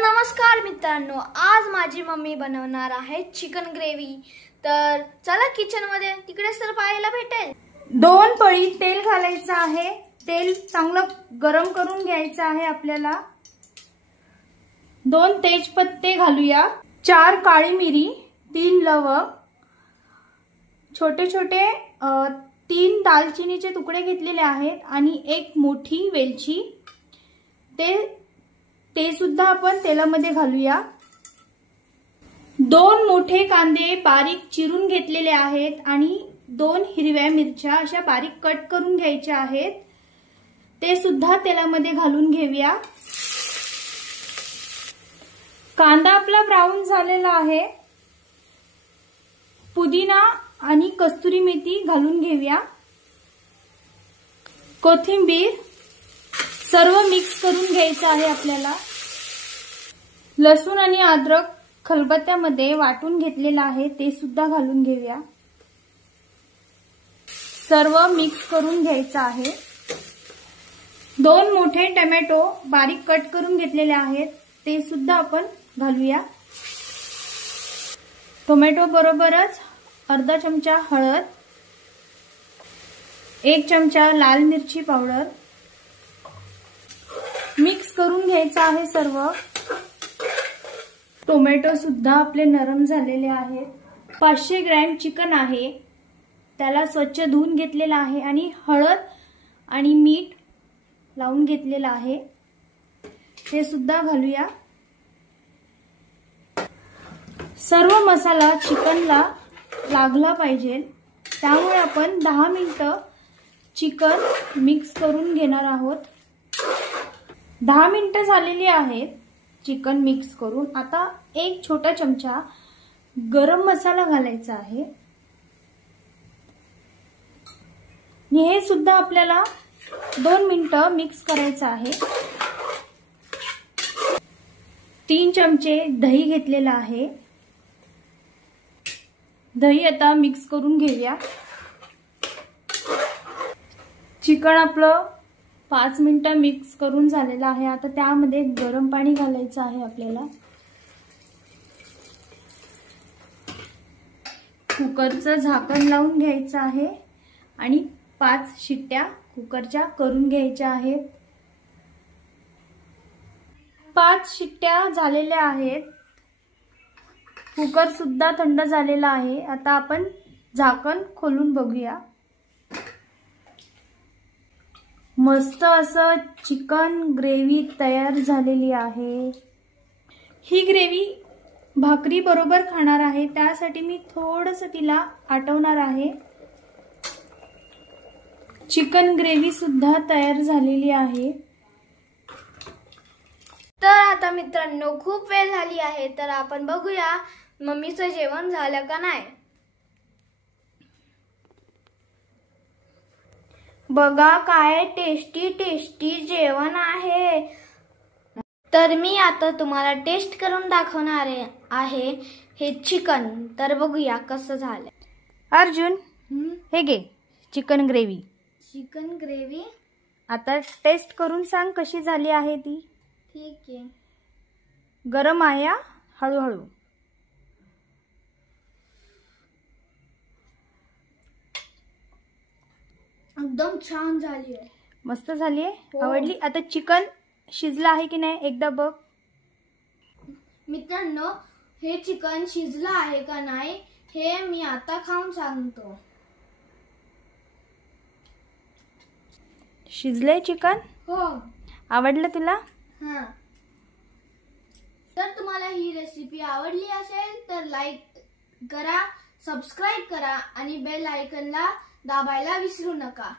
नमस्कार मित्रांनो, आज माझी मम्मी बनवणार आहे चिकन ग्रेव्ही। तर चला किचन मध्ये, तिकडेच तर पाहायला भेटेल। 2 पळी तेल घालायचं आहे। तेल चांगलं गरम करून घ्यायचं आहे आपल्याला। 2 तेजपत्ते घालूया, 4 काळी मिरी, 3 लवंग, छोटे छोटे 3 दालचिनीचे तुकडे घेतलेले आहेत आणि 1 मोठी वेलची। ते सुद्धा आपण तेलामध्ये घालूया। 2 मोठे कांदे बारीक चिरून घेतलेले आहेत आणि 2 हिरव्या मिरच्या अशा बारीक कट करून घ्यायच्या आहेत। ते सुद्धा तेलामध्ये घालून घेऊया। कांदा आपला ब्राऊन झालेला आहे। पुदिना आणि कस्तुरी मेथी घालून घेऊया। कोथिंबीर सर्व मिक्स करून घ्यायचं आहे आपल्याला। लसूण आणि अद्रक खलबत्त्यामध्ये वाटून घेतलेला आहे, ते सुद्धा घालून घेऊया। सर्व मिक्स करून घ्यायचं आहे। 2 मोठे टोमॅटो बारीक कट करून घेतलेले आहेत, ते सुद्धा आपण घालूया। टोमॅटो बरोबरच अर्धा चमचा हळद, 1 चमचा लाल मिरची पावडर मिक्स करून घ्यायचं आहे सर्व। टोमॅटो सुद्धा आपले नरम झालेले आहेत। 500 ग्रॅम चिकन आहे, त्याला स्वच्छ धुवून घेतलेला आहे आणि हळद आणि मीठ लावून घेतलेला आहे, ते सुद्धा घालूया। सर्व मसाला चिकनला लागला पाहिजे, त्यामुळे आपण 10 मिनिटं चिकन मिक्स करून घेणार आहोत। 10 मिनिटं झालेली आहेत चिकन मिक्स करून। आता 1 छोटा चमचा गरम मसाला घालायचा आहे। हे सुद्धा आपल्याला 2 मिनिटं मिक्स करायचं आहे। 3 चमचे दही घेतलेला आहे, दही आता मिक्स करून घेऊया। चिकन आपलं 5 मिनिटं मिक्स करून झालेलं आहे। आता त्यामध्ये गरम पाणी घालायचं आहे आपल्याला। कुकरचं झाकण लावून घ्यायचं आहे आणि 5 शिट्ट्या कुकरच्या करून घ्यायच्या आहेत। 5 शिट्ट्या झालेल्या आहेत। कुकर सुद्धा थंड झालेला आहे। आता आपण झाकण खोलून बघूया। मस्त असं चिकन ग्रेव्ही तयार झालेली आहे। ही ग्रेव्ही भाकरी बरोबर खाणार आहे, त्यासाठी मी थोडंसं तिला आटवणार आहे। चिकन ग्रेव्ही सुद्धा तयार झालेली आहे। तर आता मित्रांनो, खूप वेळ झाली आहे, तर आपण बघूया मम्मीचं जेवण झालं का नाही। बघा काय टेस्टी टेस्टी जेवण आहे। तर मी आता तुम्हाला टेस्ट करून दाखवणार आहे हे चिकन। तर बघूया कसं झालं। अर्जुन, हे घे चिकन ग्रेव्ही। चिकन ग्रेव्ही आता टेस्ट करून सांग कशी झाली आहे ती। ठीक आहे। गरम आहे, हळूहळू। एकदम छान झाली आहे, मस्त झाली आहे, आवडली। आता चिकन शिजलं आहे की नाही एकदा बघ। मित्रांनो, हे चिकन शिजलं आहे का नाही हे मी आता खाऊन सांगतो। शिजलंय चिकन? हो। आवडलं तुला? हां। तर तुम्हाला ही रेसिपी आवडली असेल तर लाईक करा, सबस्क्राइब करा आणि बेल आयकॉनला दाबायला विसरू नका।